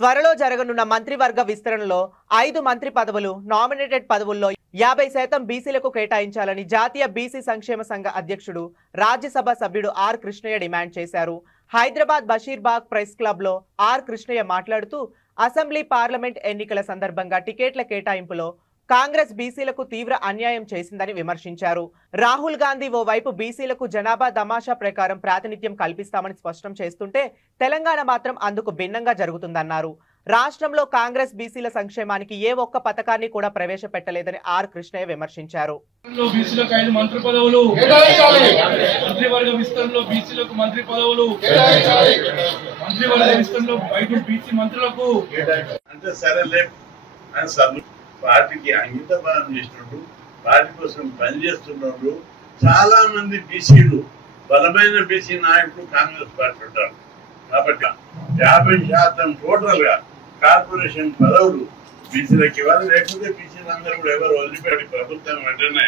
త్వరలో జరగనున్న మంత్రివర్గ విస్తరణలో 5 మంత్రి పదవులు నామినేటెడ్ పదవుల్లో 50% బీసీలకు కేటాయించాలని జాతీయ బీసీ సంక్షేమ సంఘ అధ్యక్షుడు రాజ్యసభ సభ్యుడు ఆర్ కృష్ణయ్య డిమాండ్ చేశారు. హైదరాబాద్ బషీర్బాగ్ ప్రెస్ క్లబ్ లో ఆర్ కృష్ణయ్య మాట్లాడుతూ అసెంబ్లీ పార్లమెంట్ ఎన్నికల సందర్భంగా టికెట్ల కేటాయింపులో కాంగ్రెస్ బీసీలకు తీవ్ర అన్యాయం చేసిందని విమర్శించారు. రాహుల్ గాంధీ ఓవైపు బీసీలకు జనాభా తమాషా ప్రకారం ప్రాతినిధ్యం కల్పిస్తామని స్పష్టం చేస్తుంటే తెలంగాణ మాత్రం అందుకు భిన్నంగా జరుగుతుందన్నారు. రాష్ట్రంలో కాంగ్రెస్ బీసీల సంక్షేమానికి ఏ ఒక్క పథకాన్ని కూడా ప్రవేశపెట్టలేదని ఆర్ కృష్ణయ్య విమర్శించారు. పార్టీకి అంకితభావం చేసినట్టు పార్టీ కోసం పనిచేస్తున్నట్టు చాలా మంది బీసీలు బలమైన బీసీ నాయకులు కాంగ్రెస్ పార్టీ ఉంటారు. కాబట్టి 50% టోటల్ గా కార్పొరేషన్ పదవులు బీసీలకు ఇవ్వాలి. లేకపోతే బీసీలు అందరూ కూడా ఎవరు వదిలిపెట్టి ప్రభుత్వం వెంటనే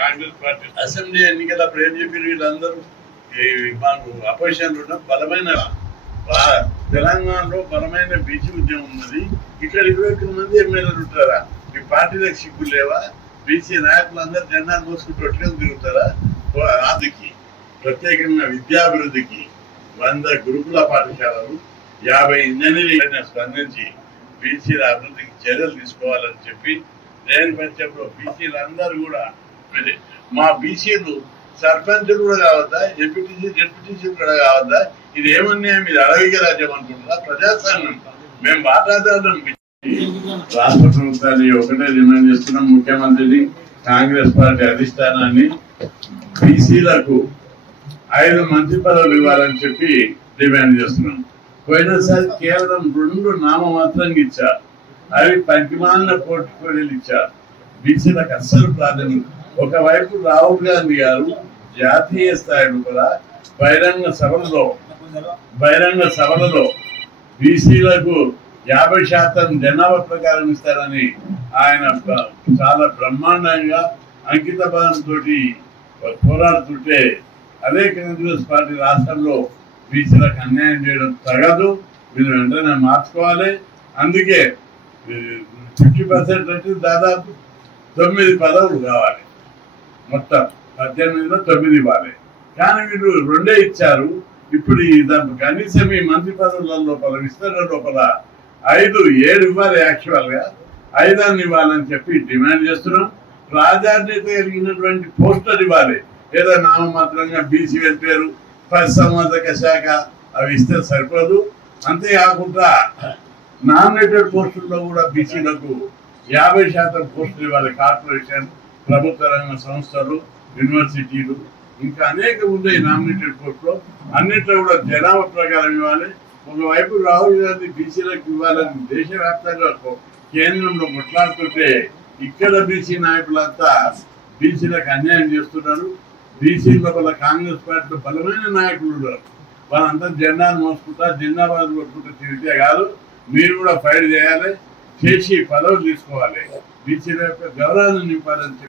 కాంగ్రెస్ పార్టీ అసెంబ్లీ ఎన్నికలప్పుడు ఏం చెప్పారు, వీళ్ళందరూ మాకు అపోజిషన్ ఉన్న బలమైన తెలంగాణలో బలమైన బీసీ ఉద్యమం ఉన్నది. ఇక్కడ 21 మంది ఎమ్మెల్యేలు ఉంటారా? ఈ పార్టీలకు సిగ్గులు లేవా? బీసీ నాయకులందరూ జెండాలు మోసుకుంటూ తిరుగుతారా? అందుకి ప్రత్యేకంగా విద్యాభివృద్ధికి 100 గురుకుల పాఠశాలలు 50 ఇంజనీరింగ్ స్పందించి బీసీల అభివృద్ధికి చర్యలు తీసుకోవాలని చెప్పి నేను పంచంలో బీసీలు అందరూ కూడా మా బీసీలు సర్పంచులు కూడా కావద్దా, డిప్యూటీసీ కూడా కావద్దా? ఇది ఏమన్నా మీరు అడవికి రాజ్యం అనుకుంటున్నా? ప్రజాస్వామ్యం మేము మాట్లాడాలని రాష్ట్ర ప్రభుత్వాన్ని ఒకటే డిమాండ్ చేస్తున్నాం. ముఖ్యమంత్రిని, కాంగ్రెస్ పార్టీ అధిష్టానాన్ని బీసీలకు 5 మంత్రి పదవులు ఇవ్వాలని చెప్పి డిమాండ్ చేస్తున్నాం. పోయినసారి కేవలం 2 నామమాత్రంగా ఇచ్చారు. అవి పనికిమాలిన పోర్ట్ఫోలియోలు ఇచ్చారు. బీసీలకు అస్సలు ప్రాధాన్యం. ఒకవైపు రాహుల్ గాంధీ గారు జాతీయ స్థాయిలో కూడా బహిరంగ సభలలో బీసీలకు 50% జనాభా ప్రకారం ఇస్తారని ఆయన చాలా బ్రహ్మాండంగా అంకిత భావంతో పోరాడుతుంటే, అదే కాంగ్రెస్ పార్టీ రాష్ట్రంలో బీసీలకు అన్యాయం చేయడం తగదు, వీళ్ళు వెంటనే మార్చుకోవాలి. అందుకే 50% అంటే దాదాపు 9 పదవులు కావాలి. మొత్తం 18లో 9 ఇవ్వాలి. కానీ వీళ్ళు 2 ఇచ్చారు. ఇప్పుడు కనీసం ఈ మంత్రి పదవుల లోపల విస్తరణ లోపల 5, 7 ఇవ్వాలి. యాక్చువల్ గా 5 ఇవ్వాలని చెప్పి డిమాండ్ చేస్తున్నాం. ప్రాధాన్యత కలిగినటువంటి పోస్టర్ ఇవ్వాలి. ఏదో నామమాత్రంగా బీసీ వెల్ఫేరు, పశుసంవర్ధక శాఖ అవి ఇస్తే సరిపోదు. అంతేకాకుండా నామినేటెడ్ పోస్టుల్లో కూడా బీసీలకు 50% పోస్టులు ఇవ్వాలి. కార్పొరేషన్, ప్రభుత్వ రంగ సంస్థలు, యూనివర్సిటీలు, ఇంకా అనేక ఉన్నాయి నామినేటెడ్ పోస్టులు. అన్నిట్లో కూడా జనాభా ప్రకారం ఇవ్వాలి. ఒకవైపు రాహుల్ గాంధీ బీసీలకు ఇవ్వాలని దేశవ్యాప్తంగా కేంద్రంలో కొట్లాడుతుంటే, ఇక్కడ బీసీ నాయకులంతా బీసీలకు అన్యాయం చేస్తున్నారు. బీసీ లోపల కాంగ్రెస్ పార్టీలో బలమైన నాయకులు ఉన్నారు. వాళ్ళంతా జెండాను మోసుకుంటా జిందాబాద్ కొట్టుకుంటూ తిరిగితే కాదు, మీరు కూడా ఫైట్ చేయాలి, చేసి పదవులు తీసుకోవాలి, బీసీల యొక్క గౌరవాన్ని నింపాలని చెప్పి